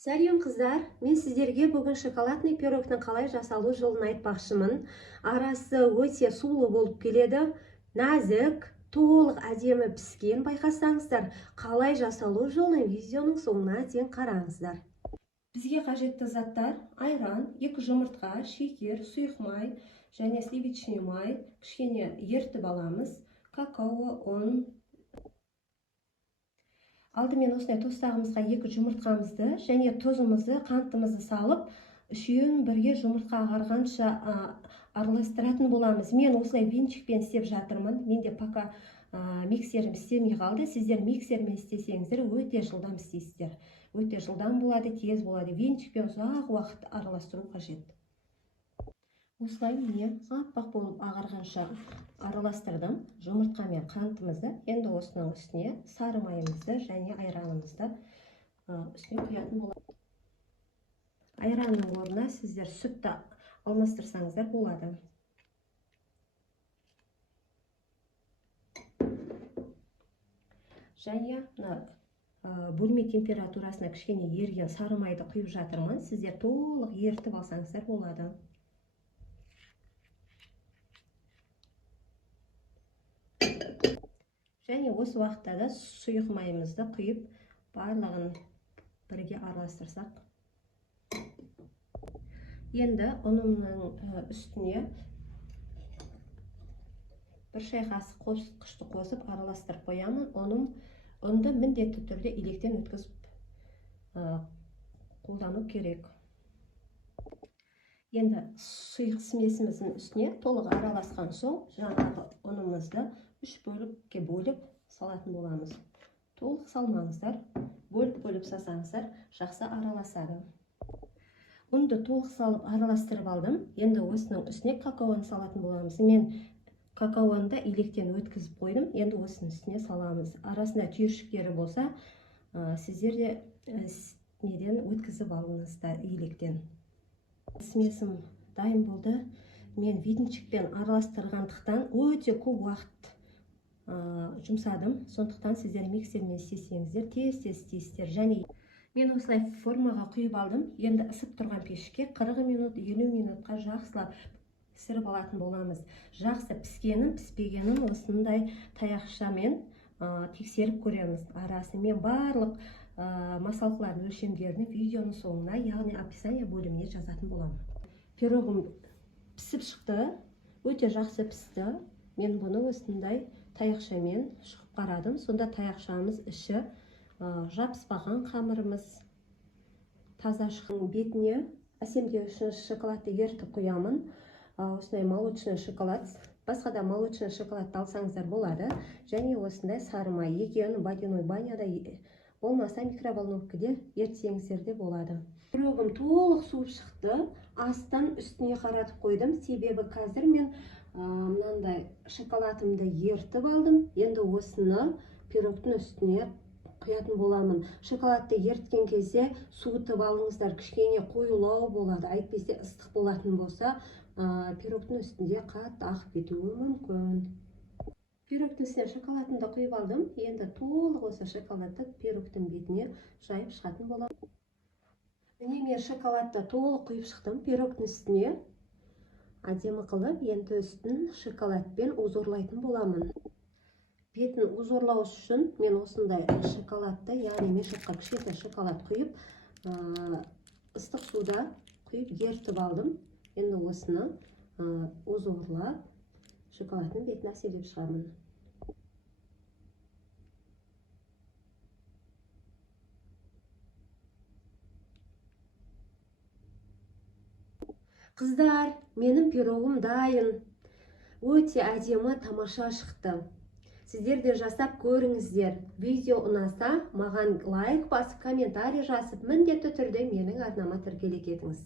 Сәлем қыздар, мен сіздерге бүгін шоколадный пирогтың қалай жасалу жолын айтпақшымын. Арасы өте сулы болып келеді, нәзік, толық әдемі піскен. Байқасаңыздар, қалай жасалу жолын видеоның соңына дейін қараңыздар. Бізге қажетті заттар: айран, 2 жұмыртқа, шекер, сұйық май және сливочный май, кішкене ертіп аламыз, какао, ұн. Алдымен осындай тостағымызға 2 жұмыртқамызды және тұзымызды, қантымызды салып, үшеуін бірге жұмыртқа ағарғанша араластыратын боламыз. Мен осылай венчикпен істеп жатырмын. Менде пока миксерім істемей қалды. Сіздер миксермен істесеңіздер өте жылдам істейсіздер. Өте жылдам болады, тез болады. Венчикпен ұзақ уақыт араластыру қажет. Осылай міне аппақ болып ағарғанша араластырдым жұмыртқа мен қантымызды. Енді осының үстіне сары майымызды және айранымызды үстіне құятын болады. Айранның орнына сіздер сүтті алмастырсаңыздар болады. Және бөлме температурасына кішкене ерген сары майды құйып жатырмын. Сіздер толық ертіп алсаңыздар болады. Және осы уақытта да сұйық майымызды құйып, барлығын бірге араластырсақ. Енді ұнымның үстіне 1 шай қасық қосқышты қосып араластырып қоямын. Ұнды міндетті түрде електен өткізіп қолдану керек. Енді сұйық смесіміздің үстіне толық араласқан соң, жаңағы ұнымызды 3 бөлікке бөліп салатын боламыз. Толық салмаңыздар, бөліп салсаңыздар, жақсы араласады. Ұнды толық салып араластырып алдым. Енді осының үстіне какаоны салатын боламыз. Мен какаоны да електен өткізіп қойдым. Енді осының үстіне саламыз. Арасында түйіршіктері болса, сіздер де неден өткізіп алыңыздар електен. Смесім дайын болды. Мен венчикпен араластырғандықтан өте көп уақыт жұмсадым. Сондықтан сіздер миксермен істесеңіздер, тез істейсіздер. Және мен осылай формаға құйып алдым. Енді ысып тұрған пешке 40 минут, 50 минутқа жақсылап пісіріп алатын боламыз. Жақсы піскенін, піспегенін осындай таяқшамен тексеріп көреміз. Арасын мен барлық масалқылардың өлшемдерін видеоның соңына, яғни описание бөліміне жазатын боламын. Пирогым пісіп шықты, өте жақсы пісті. Мен бұны осындай таяқшамен шұқып қарадым. Сонда таяқшамыз іші жабыспаған, қамырымыз таза шыққан. Бетіне әсемдеу үшін шоколадты ертіп құямын. Осындай молочный шоколад, басқа да молочный шоколадты алсаңыздар болады. Және осындай сары май, екеуін водяной баняда болмаса микроволновкада ертсеңіздер де болады. Пирогым толық суып шықты. Астан үстіне қаратып қойдым. Себебі қазір мен мынандай шоколадымды ертіп алдым. Енді осыны пирогтың үстіне құятын боламын. Шоколадты ерткен кезде суытып алыңыздар, кішкене қоюлау болады. Әйтпесе ыстық болатын болса, пирогтың үстінде қатты ағып кетуі мүмкін. Пирогтың үстіне шоколадымды құйып алдым. Енді толық осы шоколадты пирогтың бетіне жайып шығатын боламын. Міне мен шоколадты толық құйып шықтым пирогтың үстіне. Әдемі қылып, енді үстін шоколадпен узорлайтын боламын. Бетін узорлау үшін мен осындай шоколадты, яғни мешокқа кішкентай шоколад құйып, ыстық суда құйып ертіп алдым. Енді осыны узорлап, шоколадтың бетін әсерлеп шығамын. Қыздар, менің пирогым дайын. Өте әдемі, тамаша шықты. Сіздер де жасап көріңіздер. Видео ұнаса, маған лайк басып, комментарий жазып, міндетті түрде менің арнама тіркеле кетіңіз.